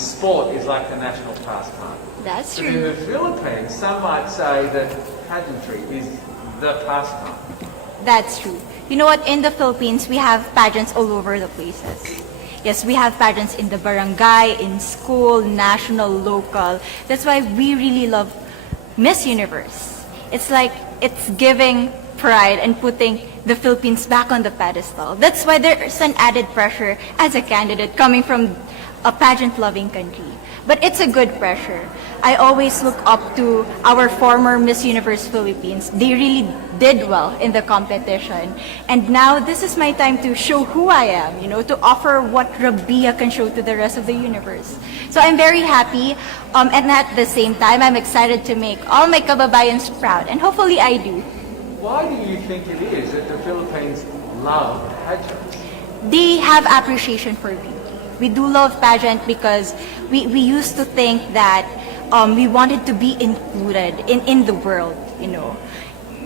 sport is like the national pastime. That's But in the true. Philippines, some might say that pageantry is the pastime. That's true. You know what? In the Philippines, we have pageants all over the places. Yes, we have pageants in the barangay, in school, national, local. That's why we really love Miss Universe. It's like it's giving pride and putting the Philippines back on the pedestal. That's why there's an added pressure as a candidate coming from a pageant-loving country. But it's a good pressure. I always look up to our former Miss Universe Philippines. They really did well in the competition. And now this is my time to show who I am, to offer what Rabiya can show to the rest of the universe. So I'm very happy, and at the same time, I'm excited to make all my kababayans proud, and hopefully I do. Why do you think it is that the Philippines love pageants? They have appreciation for beauty. We do love pageant because we used to think that we wanted to be included in the world,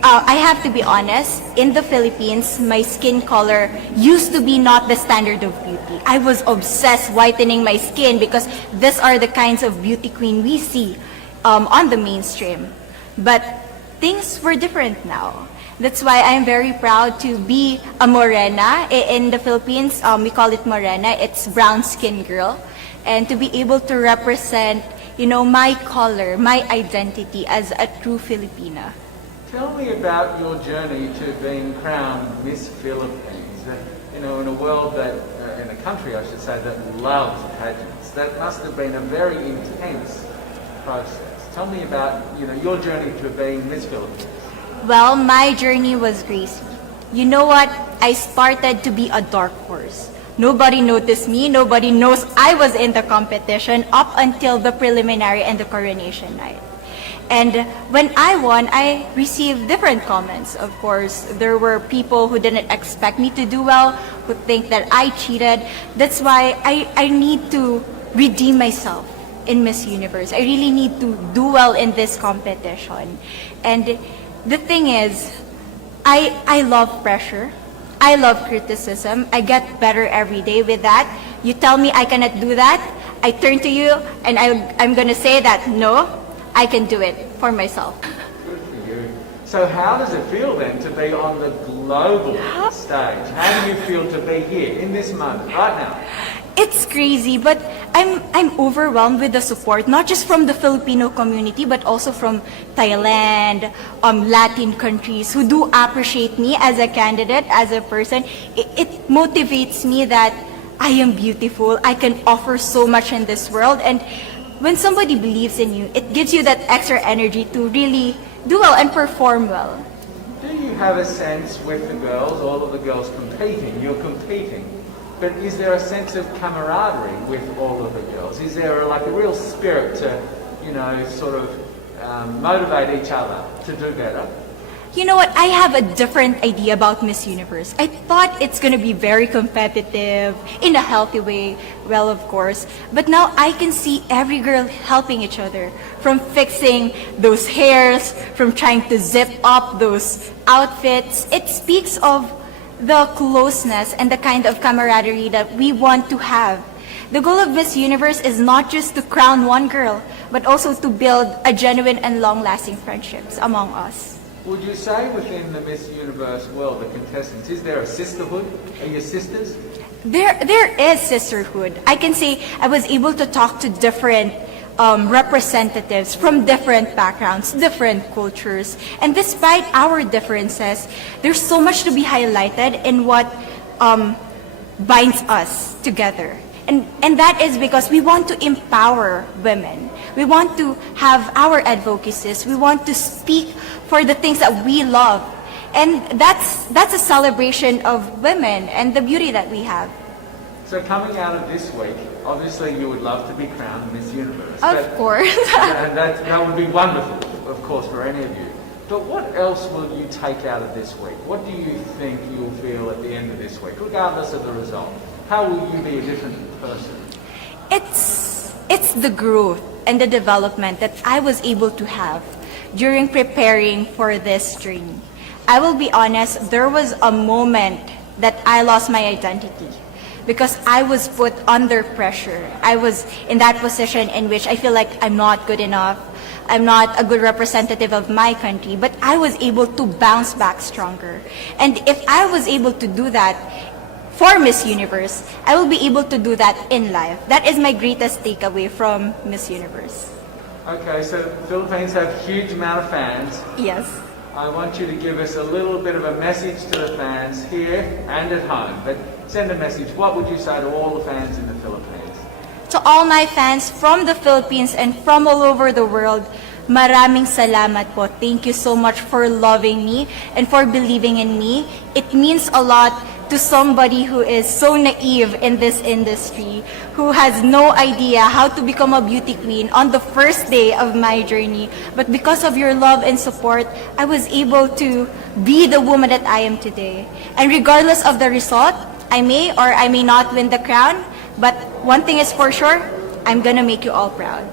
I have to be honest, in the Philippines, my skin color used to be not the standard of beauty. I was obsessed whitening my skin because these are the kinds of beauty queen we see on the mainstream. But things were different now. That's why I'm very proud to be a morena. In the Philippines, we call it morena. It's brown skin girl. And to be able to represent, my color, my identity as a true Filipina. Tell me about your journey to being crowned Miss Philippines. In a world that, in a country, I should say, that loves pageants. That must have been a very intense process. Tell me about, your journey to being Miss Philippines. Well, my journey was crazy. You know what? I started to be a dark horse. Nobody noticed me. Nobody knows I was in the competition up until the preliminary and the coronation night. And when I won, I received different comments. Of course, there were people who didn't expect me to do well, who think that I cheated. That's why I need to redeem myself in Miss Universe. I really need to do well in this competition. And the thing is, I love pressure. I love criticism. I get better every day with that. You tell me I cannot do that, I turn to you and I'm going to say that, no, I can do it for myself. Good for you. So how does it feel then to be on the global stage? How do you feel to be here in this moment, right now? It's crazy, but I'm overwhelmed with the support, not just from the Filipino community, but also from Thailand, Latin countries who do appreciate me as a candidate, as a person. It motivates me that I am beautiful, I can offer so much in this world, and when somebody believes in you, it gives you that extra energy to really do well and perform well. Do you have a sense with the girls, all of the girls competing, you're competing, but is there a sense of camaraderie with all of the girls? Is there a real spirit to, sort of motivate each other to do better? You know what? I have a different idea about Miss Universe. I thought it's going to be very competitive, in a healthy way, well, of course. But now I can see every girl helping each other, from fixing those hairs, from trying to zip up those outfits. It speaks of the closeness and the kind of camaraderie that we want to have. The goal of Miss Universe is not just to crown one girl, but also to build a genuine and long-lasting friendships among us. Would you say within the Miss Universe world, the contestants, is there a sisterhood? Are you sisters? There is sisterhood. I can say I was able to talk to different representatives from different backgrounds, different cultures. And despite our differences, there's so much to be highlighted in what binds us together. And that is because we want to empower women. We want to have our advocacies. We want to speak for the things that we love. And that's a celebration of women and the beauty that we have. So coming out of this week, obviously you would love to be crowned Miss Universe. Of course. And that would be wonderful, of course, for any of you. But what else will you take out of this week? What do you think you'll feel at the end of this week, regardless of the result? How will you be a different person? It's the growth and the development that I was able to have during preparing for this journey. I will be honest, there was a moment that I lost my identity. because I was put under pressure. I was in that position in which I feel like I'm not good enough. I'm not a good representative of my country, but I was able to bounce back stronger. And if I was able to do that for Miss Universe, I will be able to do that in life. That is my greatest takeaway from Miss Universe. Okay, so Philippines have a huge amount of fans. Yes. I want you to give us a little bit of a message to the fans here and at home. But send a message. What would you say to all the fans in the Philippines? To all my fans from the Philippines and from all over the world, maraming salamat po. Thank you so much for loving me and for believing in me. It means a lot to somebody who is so naive in this industry, who has no idea how to become a beauty queen on the first day of my journey. But because of your love and support, I was able to be the woman that I am today. And regardless of the result, I may or I may not win the crown, but one thing is for sure, I'm gonna make you all proud.